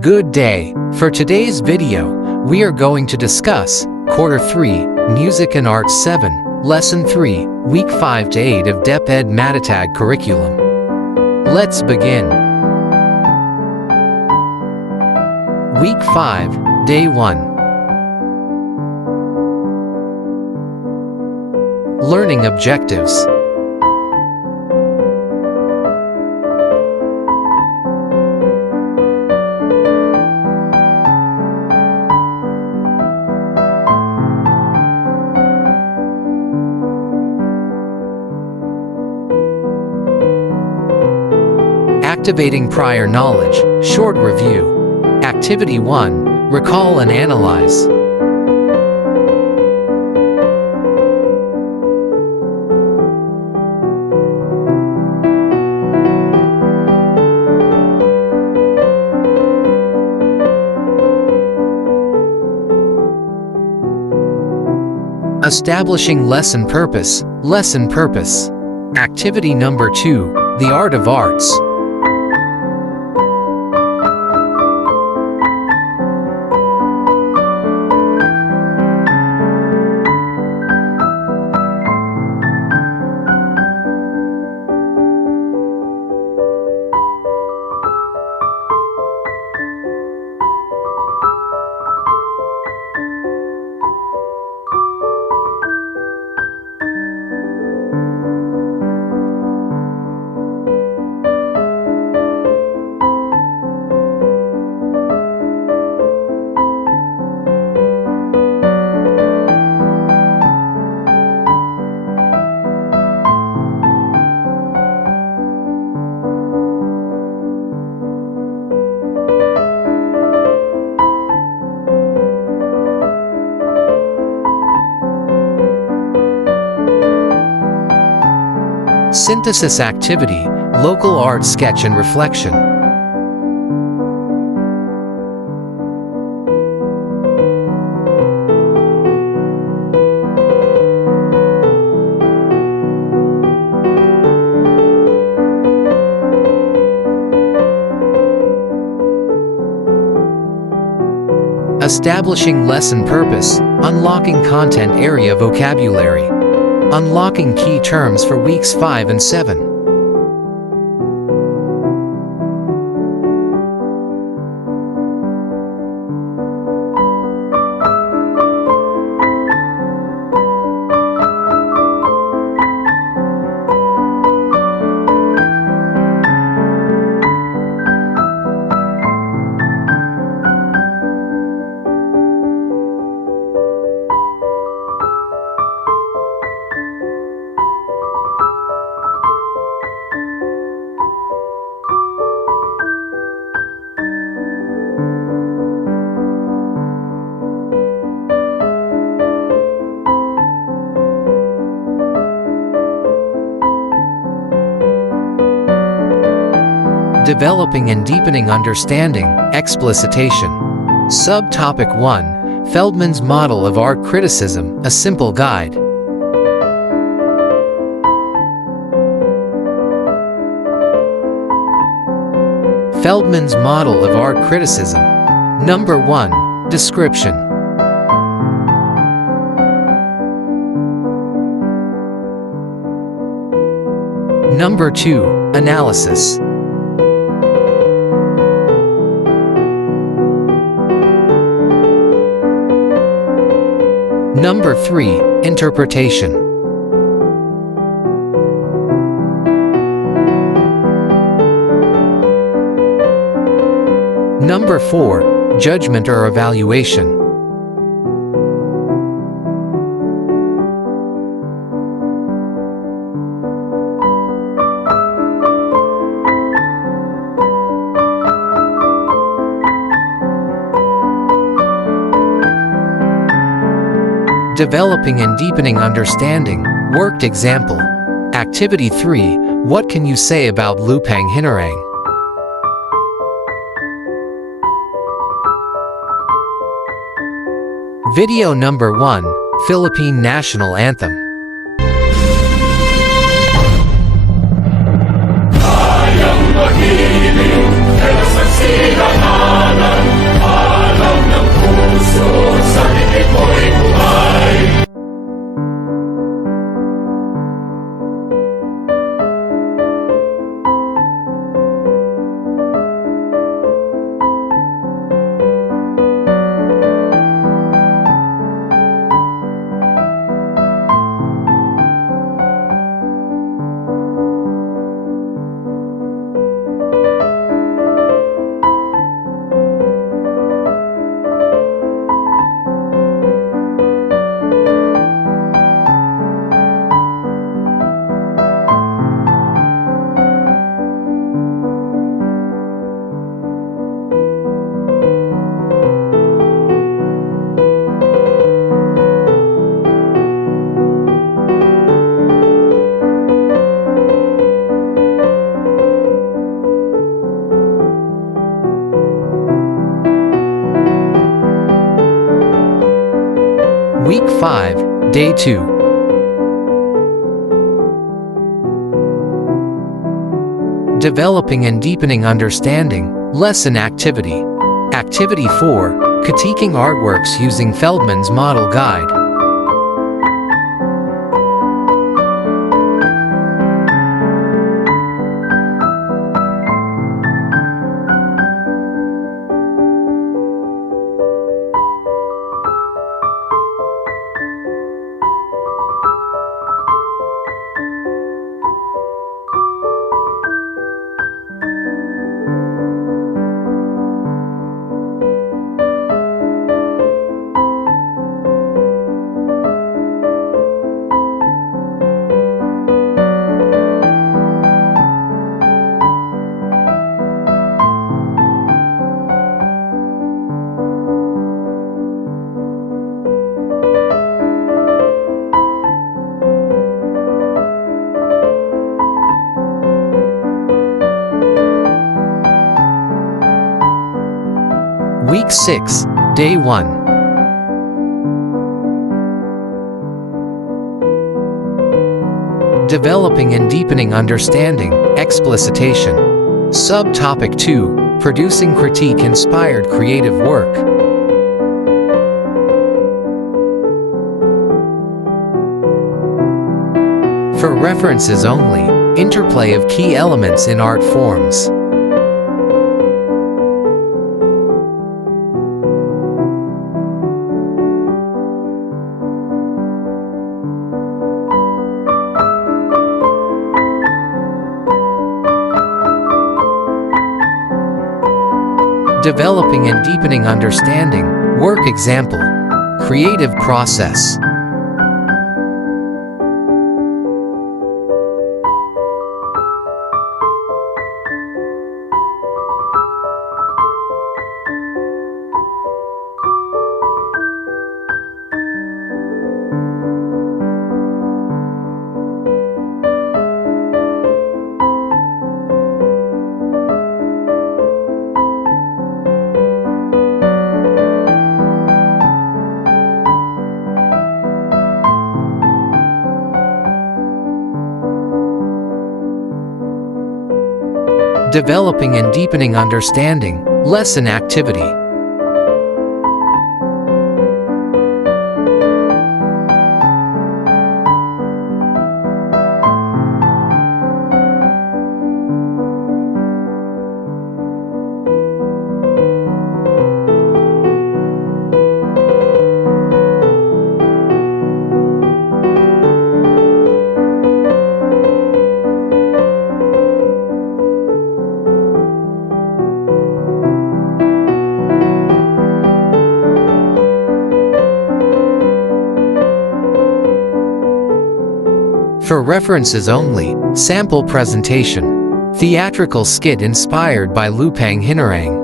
Good day. For today's video, we are going to discuss Quarter 3, Music and Arts 7, Lesson 3, Week 5 to 8 of DEPED MATATAG curriculum. Let's begin. Week 5, Day 1. Learning objectives. Activating prior knowledge, short review. Activity 1, recall and analyze. Establishing lesson purpose. Lesson purpose. Activity number 2, the art of arts. Synthesis activity, local art sketch and reflection. Establishing lesson purpose, unlocking content area vocabulary. Unlocking key terms for weeks 5 and 7. Developing and deepening understanding, explicitation. Subtopic 1, Feldman's Model of Art Criticism, a simple guide. Feldman's Model of Art Criticism. Number 1, Description. Number 2, Analysis. Number 3, Interpretation. Number 4, Judgment or Evaluation. Developing and deepening understanding, worked example. Activity 3, what can you say about Lupang Hinarang? Video number 1, Philippine National Anthem. Ayang mahiling, Week 5, Day 2. Developing and deepening understanding, lesson activity. Activity 4, critiquing artworks using Feldman's Model Guide. Week 6, Day 1. Developing and deepening understanding, explicitation. Subtopic 2, producing critique-inspired creative work. For references only, interplay of key elements in art forms. Developing and deepening understanding, work example. Creative process. Developing and deepening understanding, lesson activity. For references only, sample presentation. Theatrical skit inspired by Lupang Hinarang.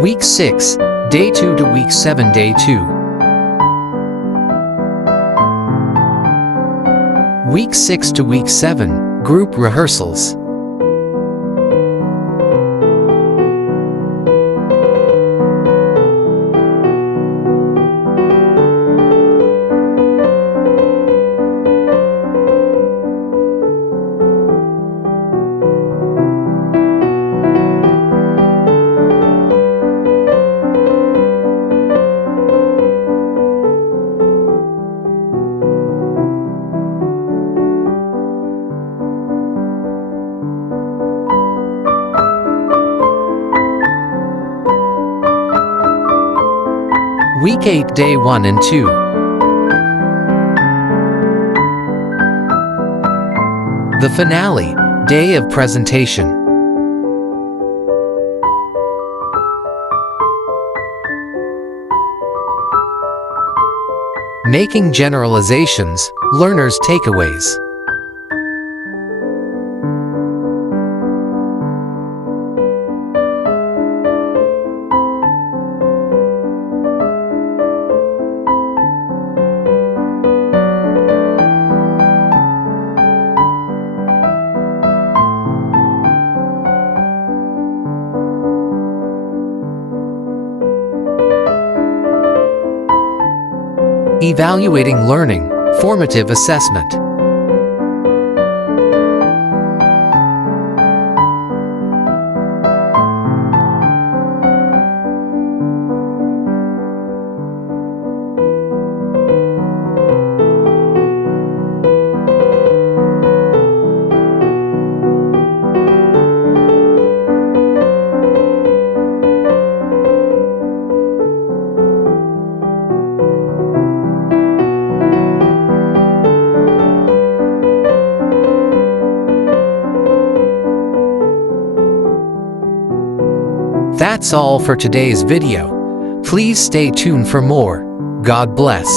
Week 6, Day 2 to Week 7, Day 2. Week 6 to Week 7, Group Rehearsals. Week 8 Day 1 and 2. The finale, Day of Presentation. Making generalizations, learners' takeaways. Evaluating learning, formative assessment. That's all for today's video. Please stay tuned for more. God bless.